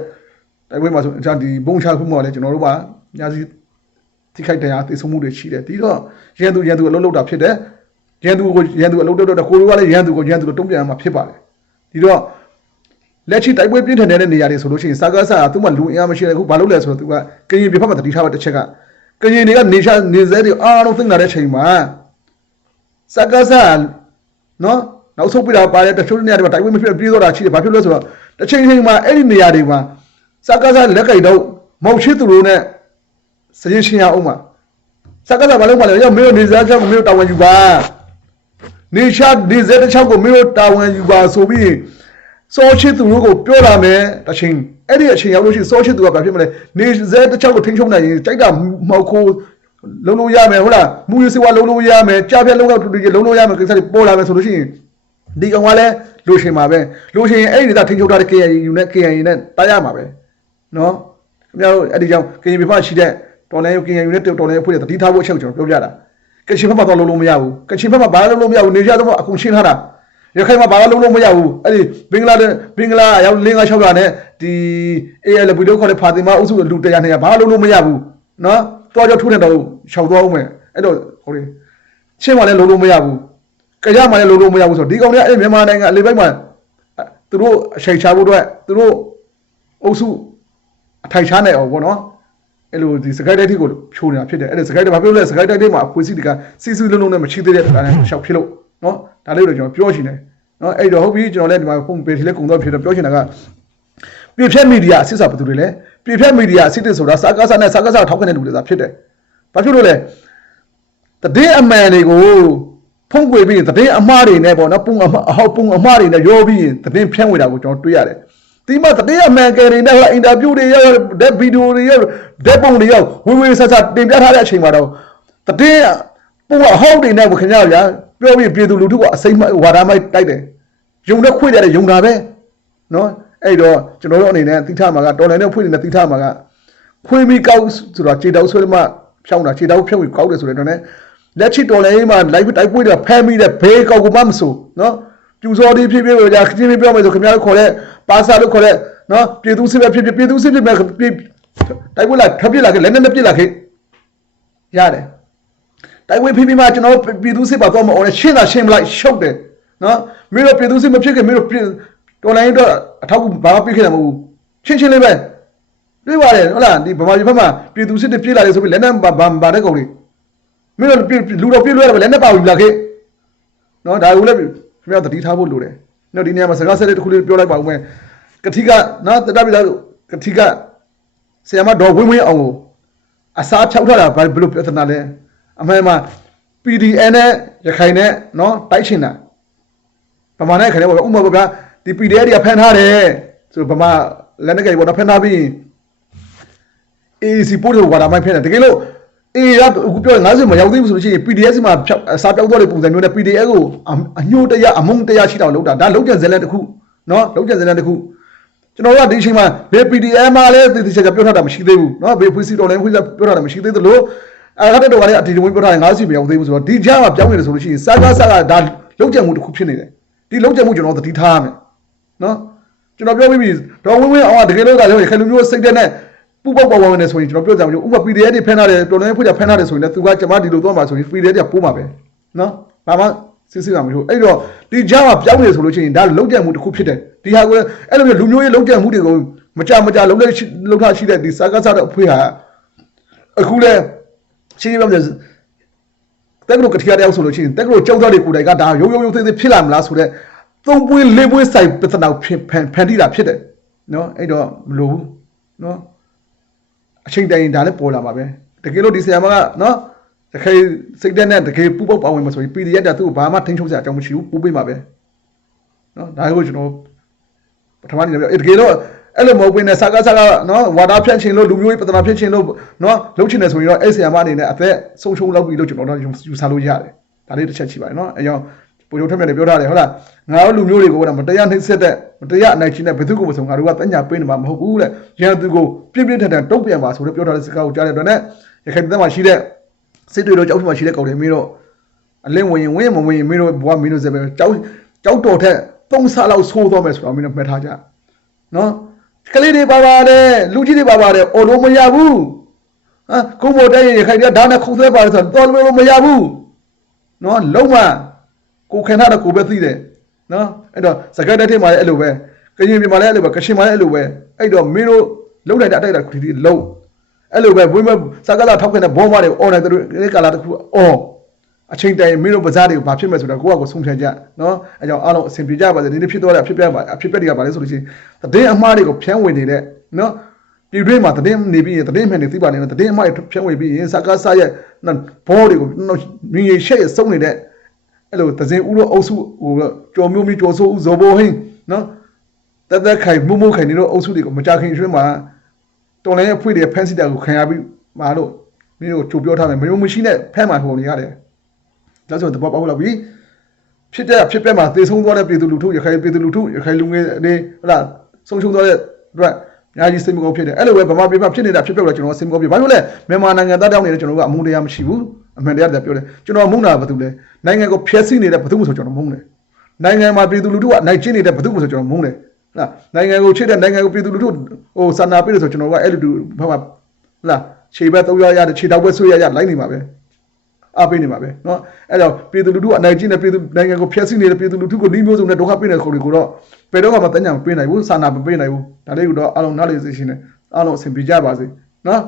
တိုက်ပွဲမှာဆိုအဒီဘုံချခုမှာလည်းကျွန်တော်တို့ကညာစီထိခိုက်တရားသိဆုံးမှုတွေရှိတယ်ဒီတော့ရန်သူရန်သူအလုပ်လုပ်တာဖြစ်တယ်ရန်သူကိုရန်သူအလုပ်လုပ်တော့ကိုလိုကလည်းရန်သူကိုရန်သူကိုတုံ့ပြန်မှာဖြစ်ပါတယ်ဒီတော့လက်ရှိတိုက်ပွဲပြင်းထန်တဲ့နေရာတွေဆိုလို့ရှိရင်စာကားစာကသူ့မှာလူအင်အားမရှိတဲ့အခုဘာလုပ်လဲဆိုတော့သူကကရင်ပြဖက်မှာတတိထားတဲ့တစ်ချက်ကကရင်တွေကနေရှာနေစဲတွေအားလုံးသိနေတာတဲ့ချိန်မှာစာကားစာနော် နောက်ဆုံးပြတာပါတယ်တချို့နေရာတွေမှာတိုက်ပွဲမဖြစ်ပြေးတော့တာရှိတယ်ဘာဖြစ်လို့လဲဆိုတော့တစ်ချိန်ချိန်မှာအဲ့ဒီနေရာတွေမှာစကားစားလက်ကြိုက်တော့မောက်ရှိသူတို့နဲ့စရင်ရှင်ရအောင်မှာစကားစားဘာလို့မလဲရောက်မင်းတို့နေစားချောင်းကိုမင်းတို့တာဝန်ယူပါနေရှာဒီဇက်တစ်ချောင်းကိုမင်းတို့တာဝန်ယူပါဆိုပြီးစောရှိသူတို့ကိုပြောလာမယ်တစ်ချိန်အဲ့ဒီအချိန်ရောက်လို့ရှိရင်စောရှိသူကဘာဖြစ်မလဲနေဇက်တစ်ချောင်းကိုထိန်းချုပ်နိုင်ရင်ကြိုက်တာမောက်ခိုးလုံးလို့ရမယ်ဟုတ်လားမူရစီဝါလုံးလို့ရမယ်ကြားပြက်လုံးကတူတူကြီးလုံးလို့ရမယ်ကိစ္စတွေပေါ်လာမယ်ဆိုလို့ရှိရင် ဒီကောင်ကလည်းလိုရှင်ပါပဲလိုရှင်အဲ့ဒီဒေသထိန်းချုပ်ထားတဲ့ KNU နဲ့ KNU နဲ့တားရမှာပဲနော်ခင်ဗျားတို့အဲ့ဒီကြောင့် KNU ဘက်ရှိတဲ့တော်လိုင်း KNU နဲ့တော်လိုင်းအဖွဲ့တွေတတိထားဖို့အချက်ကိုကျွန်တော်ပြောပြတာကချင်ဘက်မှာတော့လုံးလို့မရဘူးကချင်ဘက်မှာဘာလုံးလို့မရဘူးနေကြတော့အကုန်ရှင်းထားတာရခိုင်မှာဘာလုံးလို့မရဘူးအဲ့ဒီဘင်္ဂလားဘင်္ဂလားရောက်လင်းကား၆ရာနဲ့ဒီ AL ဗီဒီယိုခေါ်တဲ့ဖာတင်မာအုပ်စုလူတရားနေရဘာလုံးလို့မရဘူးနော်တွားကြောထိုးနေတော့ရှောက်သွားအောင်မယ်အဲ့တော့ဟိုလေချင်းမှလည်းလုံးလို့မရဘူး ကြရမှလည်းလုံးလို့မရဘူးဆိုတော့ဒီကောင်တွေကအဲ့မြန်မာနိုင်ငံအလေးပိုင်းမှာသူတို့အချိန်ချဖို့အတွက်သူတို့အုပ်စုအထိုင်ချနိုင်အောင်ပေါ့နော်အဲ့လိုဒီစကိုက်တိုက်ထိကိုဖြိုးနေတာဖြစ်တယ်အဲ့ဒါစကိုက်တိုက်ဘာဖြစ်လို့လဲစကိုက်တိုက်တွေမှာအဖွေးစီတကစီစီလုံးလုံးနဲ့မရှိသေးတဲ့ဒါနဲ့ရှောက်ဖြစ်လို့နော်ဒါလေးတော့ကျွန်တော်ပြောချင်တယ်နော်အဲ့တော့ဟုတ်ပြီကျွန်တော်လည်းဒီမှာဖုန်းပေထီလည်းကုံတော့ဖြစ်တော့ပြောချင်တာကပြည့်ဖြတ်မီဒီယာအစစ်စာဘယ်သူတွေလဲပြည့်ဖြတ်မီဒီယာအစစ်တွေဆိုတာစာကားစာနဲ့စာကားစာထောက်ခံတဲ့လူတွေသာဖြစ်တယ်ဘာဖြစ်လို့လဲတည်အမှန်တွေကို ဖုံးကွယ်ပြီးတည်အမှားတွေနဲ့ပေါ့နော်ပုံအမှားအဟောက်ပုံအမှားတွေနဲ့ရောပြီးရင်တည်ဖြန့်ဝေတာကိုကျွန်တော်တွေ့ရတယ်ဒီမှာတည်အမှန်ကယ်တွေနဲ့ဟိုအင်တာဗျူးတွေရောတဲ့ဗီဒီယိုတွေရောတဲ့ပုံတွေရောဝေဝေဆဆတင်ပြထားတဲ့အချိန်မှာတော့တည်ပုံအဟောက်တွေနဲ့ကိုခင်ဗျားဗျာပြောပြီးပြည်သူလူထုကအစိမ့်ဝါဒမိုက်တိုက်တယ်ယုံနဲ့ခွေ့တယ်ယုံတာပဲနော်အဲ့တော့ကျွန်တော်တို့အနေနဲ့သိထားမှာကတော်လိုင်းနဲ့ဖွင့်နေတဲ့သိထားမှာကခွေးမီကောက်ဆိုတာခြေတောက်ဆွဲမှဖြောင်းတာခြေတောက်ဖြောင်းပြီးကောက်တယ်ဆိုတဲ့တော့ ਨੇ လက်ချစ်တော်လည်းမှာ live တိုက်ပွဲတွေဖမ်းမိတဲ့ဘေးကောက်ကိုမှမဆိုနော်ပြူစော်ဒီဖြစ်ဖြစ်ကြာခင်းပြပြောမယ်ဆိုခင်ဗျားတို့ခေါ်တဲ့ပါစာလို့ခေါ်တဲ့နော်ပြည်သူစစ်ပဲဖြစ်ဖြစ်ပြည်သူစစ်ဖြစ်မဲ့တိုက်ပွဲလာထပ်ပြစ်လာခဲ့လက်နဲ့ပြစ်လာခဲ့ရတယ်တိုက်ပွဲဖြစ်ပြီးမှကျွန်တော်ပြည်သူစစ်ပါတော့မအောင်ရှင်းတာရှင်းမလိုက်ရှုပ်တယ်နော်မင်းတို့ပြည်သူစစ်မဖြစ်ခင်မင်းတို့တော်လိုင်းတော့အထောက်ကူဘာမှပြစ်ခဲ့တယ်မဟုတ်ဘူးရှင်းရှင်းလေးပဲတွေ့ပါတယ်ဟုတ်လားဒီဗမာပြည်ဘက်မှာပြည်သူစစ်တွေပြေးလာတယ်ဆိုပြီးလက်နဲ့ဗာတဲ့ကောင်တွေ မင်းတို့လူတော်ပြည့်လွှဲတယ်လည်းနဲ့ပါဘူးလာခဲ့နော်ဒါကိုလည်းခင်ဗျားတတိထားဖို့လိုတယ်နော်ဒီနေရာမှာစကားဆက်တဲ့တစ်ခုလေးပြောလိုက်ပါဦးမယ်ကတိကနော်တတပိလာကတိကဆရာမတော်ဝင်းဝင်းအောင်ကိုအစားဖြောက်ထားတာဘာဘယ်လိုပြဿနာလဲအမှန်မှာ PDN နဲ့ရခိုင်နဲ့နော်တိုက်ချင်တာဗမာနဲ့ခိုင်နဲ့ပေါ့ဥမာပေါ့ဗျာဒီ PDF တွေကဖန်ထားတယ်ဆိုဗမာလက်နဲ့ကြိုင်ပေါ့နော်ဖန်ထားပြီး AEC ပို့လို့ဝါဒမိုင်းဖန်တယ်တကယ်လို့ အေးရအခုပြောရင်90မရောက်သေးဘူးဆိုလို့ရှိရင် PDF စီမှာစာပြောက်သွားတဲ့ပုံစံမျိုးနဲ့ PDF ကိုအညှို့တရားအမုန်းတရားရှိတာကိုလုပ်တာဒါလုပ်ကြံဇလန်တစ်ခုနော်လုပ်ကြံဇလန်တစ်ခုကျွန်တော်ကဒီအချိန်မှာဘယ် PDF မှာလဲသေချာချာပြောထားတာမရှိသေးဘူးနော်ဘယ်ဖွေးစီတော်လည်းဖွေးစီပြောထားတာမရှိသေးသလိုအဲ့ဒါတော့ကလည်းအတီတမွေးပြောထားတယ်90မရောက်သေးဘူးဆိုတော့ဒီကြားမှာပြောင်းနေတယ်ဆိုလို့ရှိရင်စာကားစာကားဒါလုပ်ကြံမှုတစ်ခုဖြစ်နေတယ်ဒီလုပ်ကြံမှုကျွန်တော်သတိထားရမယ်နော်ကျွန်တော်ပြောပြီးပြီဒေါ်ဝင်းဝင်းအောင်ကတကယ်လို့ဒါလည်းခက်လူမျိုးစိတ်တဲ့နဲ့ ပူပေါက်ပေါက်ပေါက်နေဆိုရင်ကျွန်တော်ပြောကြမှာဥပ PDF တွေဖမ်းထားတယ်တော်တော်များများဖွင့်ကြဖမ်းထားတယ်ဆိုရင်လည်းသူကကျွန်မဒီလိုသွားမှာဆိုရင် PDF တွေကပိုးမှာပဲနော်ဘာမှစစ်စစ်မှာမလို့အဲ့တော့ဒီကြားမှာပြောင်းနေဆိုလို့ရှိရင်ဒါလုံကြံမှုတစ်ခုဖြစ်တယ်ဒီဟာကအဲ့လိုမျိုးလူမျိုးရေးလုံကြံမှုတွေကိုမကြမကြလုံလက်လုံထရှိတဲ့ဒီစာကားစားတဲ့အဖွဲ့ဟာအခုလဲရှင်းရှင်းပြောပြတက်ကလို့ကတိရတယောက်ဆိုလို့ရှိရင်တက်ကလို့ကြောက်ကြတဲ့ကိုယ်တိုင်ကဒါရုံရုံရုံသေးသေးဖြစ်လာမလားဆိုတော့သုံးပွင့်လေးပွင့်ဆိုင်ပြဿနာဖန်ဖန်တီးတာဖြစ်တယ်နော်အဲ့တော့မလို့ဘူးနော် အချိန်တိုင်းဒါလည်းပေါ်လာမှာပဲတကယ်လို့ဒီဆရာမကနော်တကယ်စိတ်တက်နဲ့တကယ်ပူပေါက်ပါဝင်မှာဆိုရင် PDF တာသူ့ကိုဘာမှထိန်းချုပ်စရာအကြောင်းမရှိဘူးပူပေးမှာပဲနော်ဒါကိုကျွန်တော်ပထမနေ့ပြောတကယ်တော့အဲ့လိုမဟုတ်ဘဲနဲ့စာကားစာကားနော်ဝါဒဖြန့်ချင်လို့လူမျိုးရေးပဒနာဖြန့်ချင်လို့နော်လှုပ်ချင်တယ်ဆိုရင်တော့အဲ့ဆရာမအနေနဲ့အသက်ဆုံးရှုံးလောက်ပြီလို့ကျွန်တော်တို့ယူဆလို့ရတယ်ဒါလေးတစ်ချက်ရှိပါတယ်နော်အဲ့ကြောင့် ပိုရိုထက်မြတ်လည်းပြောထားတယ်ဟုတ်လားငါတို့လူမျိုးတွေကိုကမတရားနှိမ့်ဆက်တဲ့မတရားအနိုင်ချင်းတဲ့ဘယ်သူကိုမဆုံးငါတို့ကတညာပေးနေမှာမဟုတ်ဘူးတဲ့ရန်သူကိုပြင်းပြင်းထန်ထန်တုံ့ပြန်ပါဆိုတော့ပြောထားတဲ့စကားကိုကြားတဲ့အတွက်နဲ့ရခိုင်ပြည်နယ်မှာရှိတဲ့စစ်တွေတို့ကြောက်ဖြူမှာရှိတဲ့ကောင်တွေမင်းတို့အလင်းဝင်ရင်ဝင်မဝင်ရင်မင်းတို့ဘွားမင်းတို့စပဲကြောက်ကြောက်တော်ထက်သုံးဆလောက်ဆိုးသွားမယ်ဆိုတော့မင်းတို့မှတ်ထားကြနော်ကလေးတွေပါပါတယ်လူကြီးတွေပါပါတယ်အော်လို့မရဘူးဟမ်ခုမို့တဲ့ရခိုင်ပြည်ဒါနဲ့ခုံသွဲပါတယ်ဆိုတော့တော်လို့မရဘူးနော်လုံးဝ ကိုခံထားတဲ့ကိုပဲသိတယ်နော်အဲ့တော့စကတ်တက်ထမှာလည်းအဲ့လိုပဲကရင်ပြည်မှာလည်းအဲ့လိုပဲကရှင်မှာလည်းအဲ့လိုပဲအဲ့တော့မင်းတို့လုံးလိုက်တဲ့အတိုက်အတာခရီးတီလုံးအဲ့လိုပဲဘွေးမစကားလာထောက်ခံတဲ့ဘောမတွေအော်နေတဲ့ကာလာတစ်ခုအော်အချိန်တိုင်မင်းတို့ပဇားတွေကိုဘာဖြစ်မဲ့ဆိုတော့ကိုယ့်အကိုဆုံးဖြတ်ကြနော်အဲကြောင့်အားလုံးအဆင်ပြေကြပါစေဒီနေ့ဖြစ်သွားတဲ့အဖြစ်ပြပါအဖြစ်ပြတွေကပါလဲဆိုလို့ရှိရင်တည်င်းအမှားတွေကိုဖြန်းဝင်နေတဲ့နော်ပြည်တွင်းမှာတည်င်းနေပြီးရင်တည်င်းမှန်နေသိပါနေတယ်တည်င်းအမှားတွေဖြန်းဝင်ပြီးရင်စကားစားရဲ့ဘောတွေကိုမြင်ရရှက်ရစုံနေတဲ့ အဲ့လိုသစင်ဦးတို့အုပ်စုဟိုကြော်မျိုးမျိုးကြော်ဆိုးဦးဇော်ဘိုဟင်းနော်တသက်ခိုင်မှုမှုခိုင်နေတို့အုပ်စုတွေကိုမကြခင်ရွှေမှာတော်လည်းအဖွေတွေဖန်စီတာကိုခံရပြီးမာလို့မင်းတို့ကြိုပြောထားမယ်မယုံမရှိနဲ့ဖမ်းမှာပုံနေရတယ်ဒါဆိုတော့ပေါ့လောက်ပြီဖြစ်တဲ့ဖြစ်ပက်မှာသေဆုံးသွားတဲ့ပြည်သူလူထုရခိုင်ပြည်သူလူထုရခိုင်လူငယ်တွေဟုတ်လားဆုံးရှုံးသွားတဲ့အတွက်အများကြီးစိတ်မကောင်းဖြစ်တယ်အဲ့လိုပဲဗမာပြည်မှာဖြစ်နေတာဖြစ်ပက်တော့ကျွန်တော်စိတ်မကောင်းဖြစ်ဘာလို့လဲမြန်မာနိုင်ငံသားတောင်းနေတဲ့ကျွန်တော်ကအမှုတရားမရှိဘူး အမှန်တရားတည်းပြောတယ်ကျွန်တော်မုန်းတာဘာလို့လဲနိုင်ငံကိုဖျက်ဆီးနေတဲ့ဘာလို့ဆိုကျွန်တော်မုန်းတယ်နိုင်ငံမှာပြည်သူလူထုကနိုင်ကျင့်နေတဲ့ဘာလို့ဆိုကျွန်တော်မုန်းတယ်ဟုတ်လားနိုင်ငံကိုချစ်တဲ့နိုင်ငံကိုပြည်သူလူထုဟိုစာနာပေးလို့ဆိုကျွန်တော်ကအဲ့လိုတူဘာမှဟုတ်လားခြေဘက်သုံးရရတယ်ခြေတောက်ဘက်ဆွေးရရလိုက်နေမှာပဲအားပေးနေမှာပဲเนาะအဲ့တော့ပြည်သူလူထုအနိုင်ကျင့်တဲ့ပြည်သူနိုင်ငံကိုဖျက်ဆီးနေတဲ့ပြည်သူလူထုကိုနှီးမျိုးစုံနဲ့ဒုက္ခပေးနေတဲ့ခေါ်တွေကိုတော့ဘယ်တော့မှတညာမပေးနိုင်ဘူးစာနာမပေးနိုင်ဘူးဒါလေးကတော့အားလုံးနားလည်စေရှင်နဲ့အားလုံးအဆင်ပြေကြပါစေเนาะ